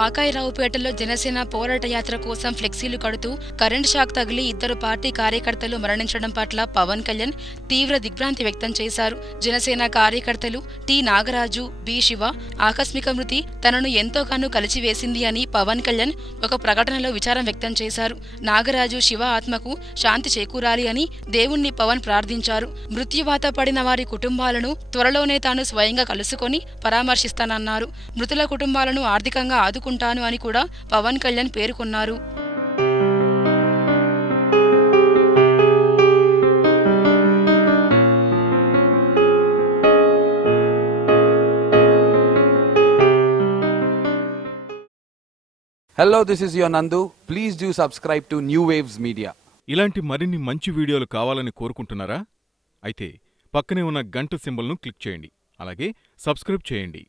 పాకాయిరావుపేటలో జనసేన పోరాట యాత్ర కోసం ఫ్లెక్సీలు కడుతూ కరెంట్ షాక్ తగిలి 2 పార్టీ కార్యకర్తలు మరణించడం పట్ల పవన్ కళ్యాణ్ తీవ్ర దిగ్భ్రాంతి వ్యక్తం చేశారు. జనసేన కార్యకర్తలు టి నాగరాజు, బి శివ ఆకస్మిక మృతి తనను ఎంతోగానో కలిచివేసింది అని పవన్ కళ్యాణ్ ఒక ప్రకటనలో విచారం వ్యక్తం చేశారు. నాగరాజు, శివ ఆత్మకు శాంతి చేకూరాలి అని దేవుణ్ణి పవన్ ప్రార్థించారు. మృత్యువాత పడిన వారి కుటుంబాలను త్వరలోనే తాను స్వయంగా కలుసుకొని పరామర్శిస్తానన్నారు. మృతుల కుటుంబాలను ఆర్థికంగా ఆదుకుంటాను అని కూడా పవన్ కళ్యాణ్ పేర్కొన్నారు. Hello, this is your Nandu. Please do subscribe to New Waves Media. ఇలాంటి మరిన్ని మంచి వీడియోలు కావాలని కోరుకుంటున్నారా? అయితే పక్కనే ఉన్న గంట సింబల్ను క్లిక్ చేయండి. అలాగే సబ్స్క్రైబ్ చేయండి.